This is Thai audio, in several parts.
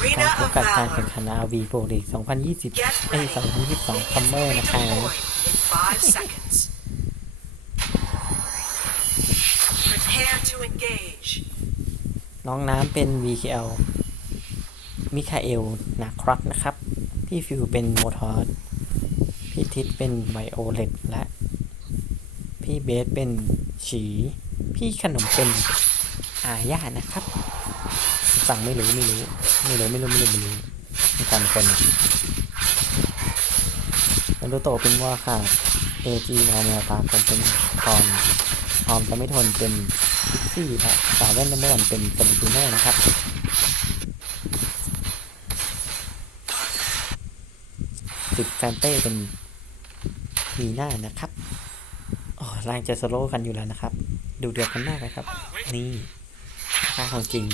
การ Arena พบ of กับการแข่ง Valor. ขัน RV Pro League 2020 Get เอ้ย ready. 2022 Summer นะคะ Deploy in five seconds. Prepare to engage. น้องน้ำเป็น VKL มิคาเอลนาครอตนะครับ พี่ฟิวเป็นโมทอสพี่ทิศเป็นไวโอเลตและ พี่เบสเป็นฉี พี่ขนมเป็นอาญานะครับ สั่งไม่รู้ไม่รู้ ไม่รู้ไม่รู้ไม่รู้ไม่รู้มีการคนมันรู้โตเป็นว่าค่ะ AG มาเนวตาคงเป็นคอนคอมจะไม่ทนเป็นพิกซี่และสาวแว่นน้ำมันเป็นเซนติโน่นะครับสิบแฟนเต้เป็นมีหน้านะครับอ๋อร่างจะสโลว์กันอยู่แล้วนะครับ ดูเดือดกันมากเลยครับ นี่ค่าของจริง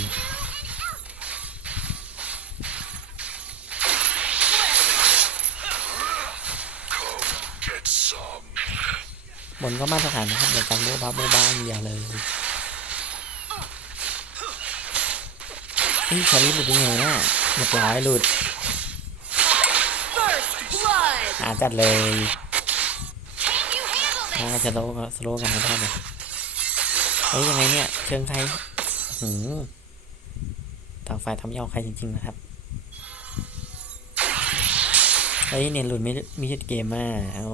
นก็มาตรฐานนะครับอย่าจังโบ๊ะบ้าโบ๊ะบ้าอย่าเลยนี่ชาลีหลุดยังไงนะเรียบร้อยหลุด First blood. หาจัดเลย Can you handle น่า this? จะโลก็สโลว์กันไม่ได้เลยเฮ้ยยังไงเนี่ย เชิงใครหืมทางฝ่ายทำยาวใครจริง ๆ นะครับเฮ้ยเนี่ยหลุดไม่ไม่ใช่เกมอะเอ้า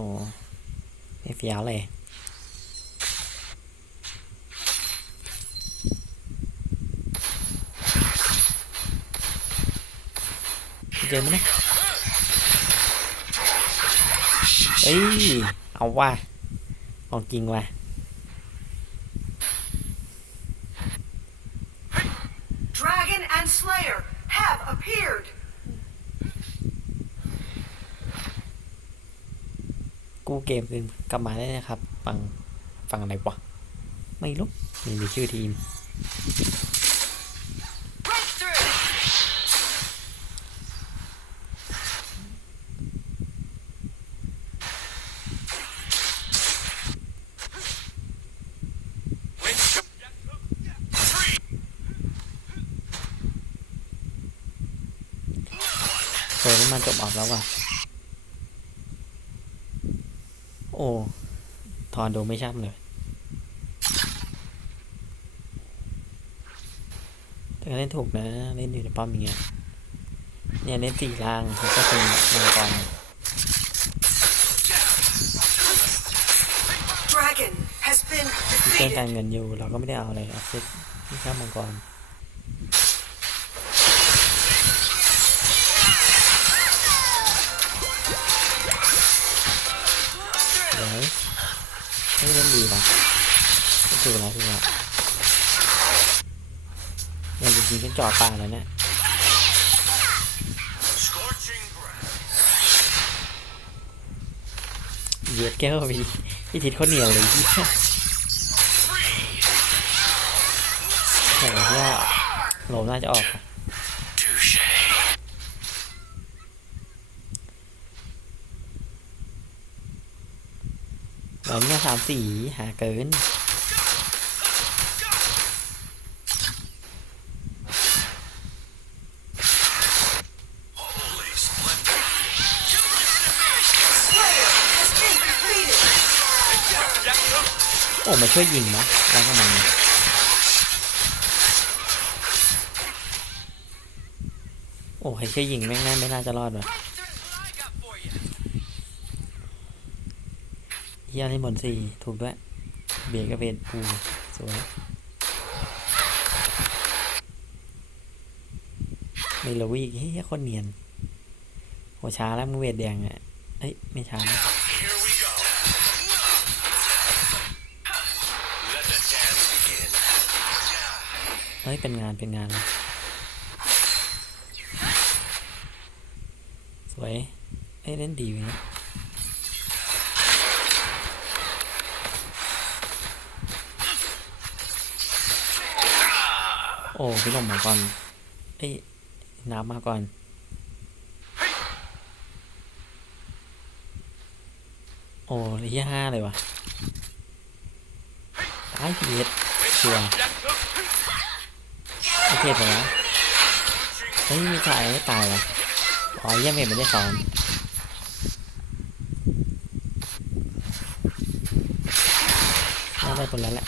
ไม่เฟี้ยวเลย เจอไหมนี่ยเอ้ย เอาว่ะของจริงว่ะกูเกมคืนกลับมาได้นะครับฟังฟังอะไรวะ ไม่รู้นี่มีชื่อทีม เออน้ำมันจบออกแล้วว่ะ โอ้ทอนดูไม่ช่ำเลยแต่ก็เล่นถูกนะ เล่นอยู่ในป้อมอย่างเงี้ยเนี่ยเล่นสี่ล่างแล้วก็เป็นมังกร Dragon has been มีเครื่อง defeated. การเงินอยู่ เราก็ไม่ได้เอาอะไรเอาเซ็ตที่ข้ามมังกร ถูกแล้วถูกแล้วเนี่ยจริงๆเป็นจอปลาแล้วเนี่ยเย็ดแก้วพี่พี่ทิศเขาเหนียนเลยพี่แต่ว่าโลมน่าจะออกอะเราเนี่ยสามสีหาเกิน โอ้มาช่วยยิงนะแล้วก็มันโอ้ใครช่วยยิงแม่งน่าไม่น่าจะรอดว่ะเฮียที่บนสี่ถูกด้วย เบียดกับเบียดปูสวยเมโลวีเฮียคนเนียนโหช้าแล้วมึงเวทแดงอะเอ้ย ไม่ช้านะ เฮ้ย เป็นงานเป็นงาน สวยเอ้ยเล่นดีอยู่นะโอ้พี่หนุ่มมาก่อนเอ้ยน้ำมาก่อนโอ้ระยะห้าเลยวะตายเพีเอสชัวร์ ไอเทพไปแล้วเฮ้ยมีจ่ายไม่ตายวะอ๋อเยี่ยมเห็นไม่ได้สอนน่าได้คนแล้วแหละ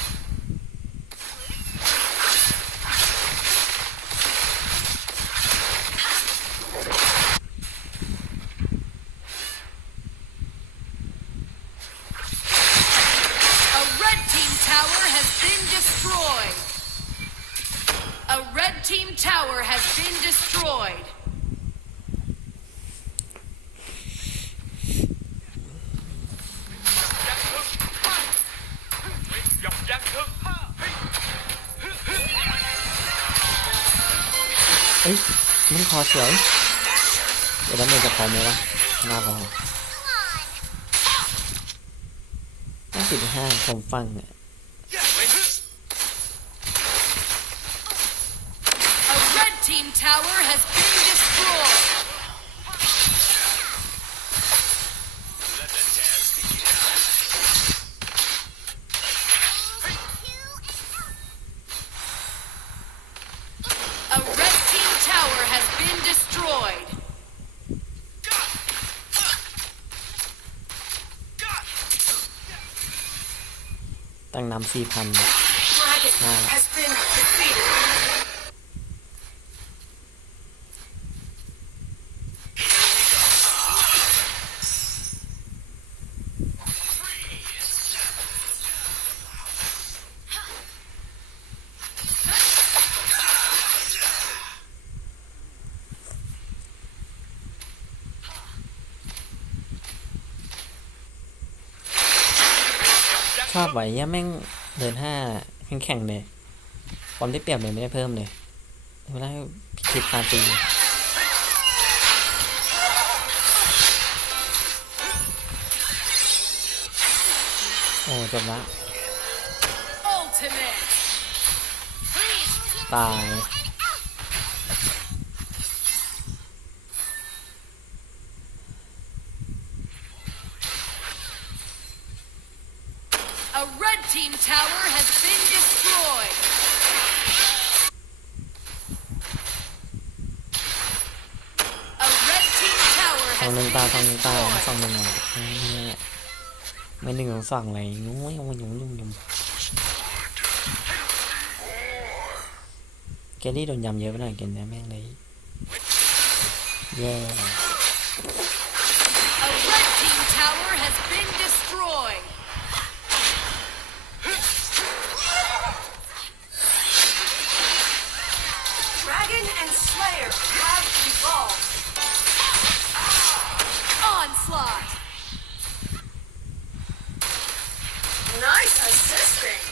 A red team tower has been destroyed. A red team tower has been destroyed. เอ้ยมันคอสวยเดี๋ยวแล้วมันจะพอไหมวะน่าพอห้าสิบห้าผมฟังอะ A red team tower has been destroyed. Let the dance begin. A red team tower has been destroyed. ตั้ งนำสี่พัน ชอบไว้ย่าแม่งเดินห้าแข่งแข่งๆเลยความได้เปรียบเลยไม่ได้เพิ่มเลยเวลาพิคิดพาตีโอ้จบละตาย A red team tower has been destroyed. A red team tower สอง has หนึ่งตา been สองหนึ่งตา destroyed. สองหนึ่งอะเนี่ยไม่หนึ่งสองสองอะไรงุ้ยงุ้ยงุ้ยงุ้ยงุ้ยเกลลี่โดนยำเยอะไปหน่อยเกลนะแม่งเลยแย่ A red team tower has been destroyed. Dragon and Slayer have evolved. Onslaught. Nice assisting.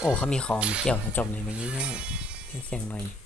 โอ้เขามีคอมเกี่ยวจบเลยมันง่ายๆให้เสียงหน่อย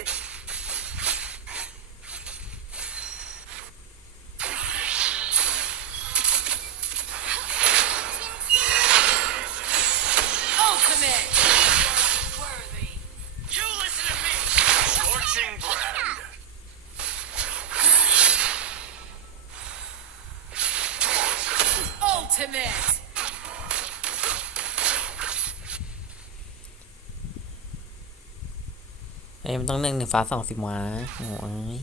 เอ้ยมันต้องเนึ่งหนึ่งฟ้าสองสิบหวาโอ้ย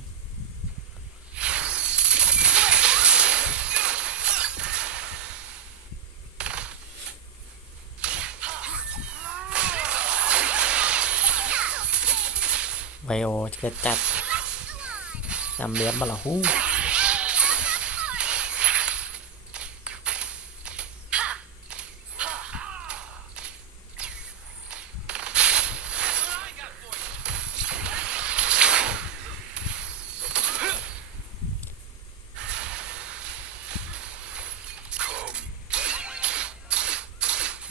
ไบโอจะจัดนำเลี้ยมบลาฮู้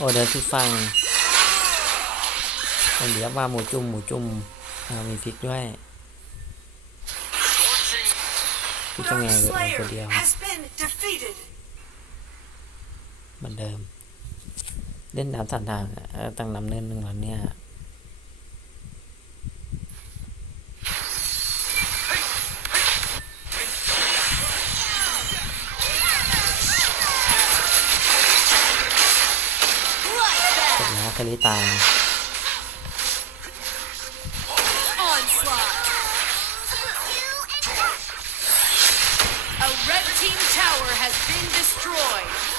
โอ้เดินที่ฟังมันเดี๋ยวมาหมูจุ่มหมูจุ่มมีฟิกด้วย Scorching ฟิกต้องไงเลยคนเดียวเหมือนเดิม เล่นน้ำสันทางตั้งน้ำเนินหนึ่งวันเนี่ย salita. A red team tower has been destroyed.